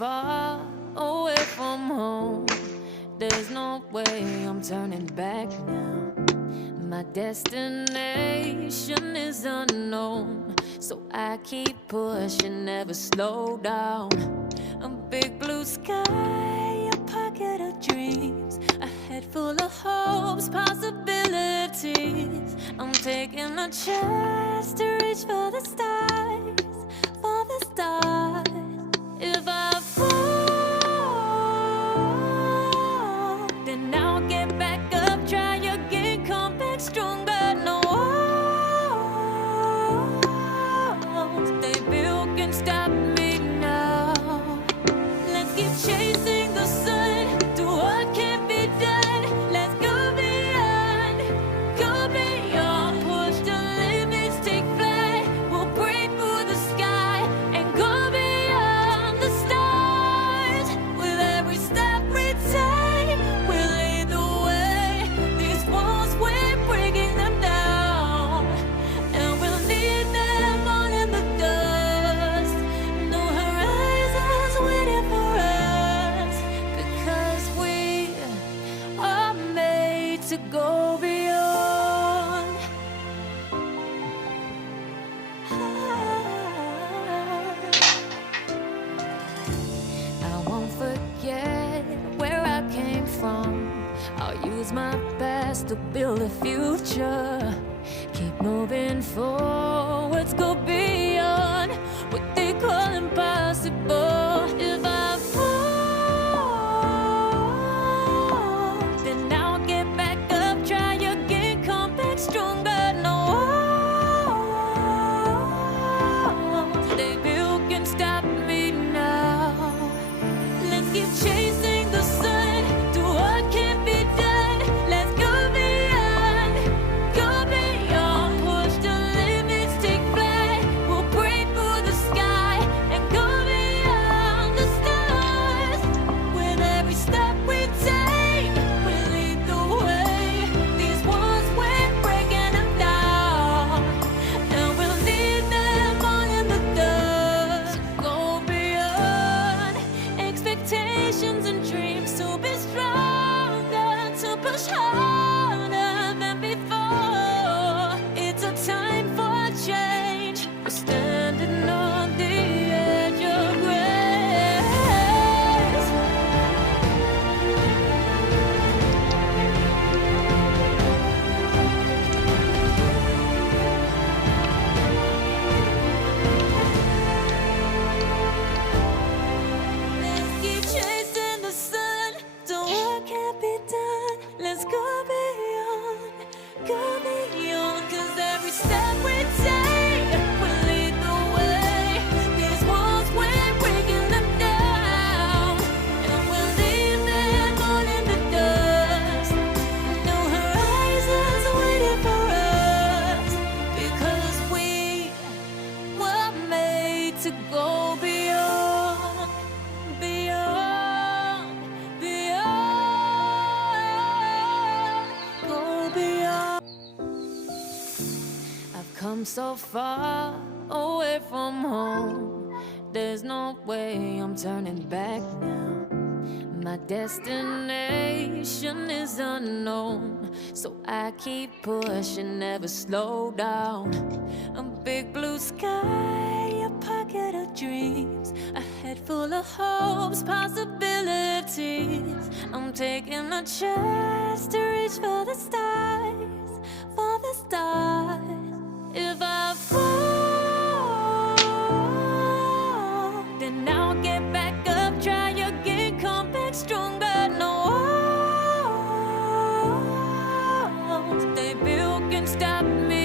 far away from home. There's no way I'm turning back now. My destination is unknown, so I keep pushing, never slow down. A big blue sky, a pocket of dreams, a head full of hopes, possibilities. I'm taking a chance to reach for the stars, for the stars. If I fall, then I'll get back up, try again, come back stronger. No walls they built can stop me now. Let's keep chasing the sun, do what can't be done. Let's go beyond, push the limits, take flight. We'll break through the sky and go beyond the stars. With every step we take, we'll lead the way. These walls, we're breaking them down, and we'll leave them all in the dust. No horizons waiting for us, because we are made to go beyond. I won't forget where I came from. I'll use my best to build a future. Keep moving forwards, go beyond what they call impossible. If I fall, then I'll get back up, try again, come back stronger. No walls they built can stop me now. Let's keep chasing the sun, do what can't be done. Let's go beyond, push the limits, take flight. We'll break through the sky and go beyond the stars. With every step we take, we lead the way. These walls, we're breaking them down, and we'll leave them all in the dust. Go beyond expectations and dreams, to be stronger, to push harder than before. It's a time for change. We're standing on the edge of grace. Let's keep chasing the sun, do what can't be done. Let's go beyond, 'cause every step we take will lead the way. These walls, we're breaking them down, and we'll leave them all in the dust. No horizons waiting for us, because we were made to go beyond, go beyond. I've come so far away from home. There's no way I'm turning back now. My destination is unknown, so I keep pushing, never slow down. A big blue sky, a pocket of dreams, a head full of hopes, possibilities. I'm taking a chance to reach for the stars, for the stars. If I fall, then I'll get back up, try again, come back stronger. No walls they built can stop me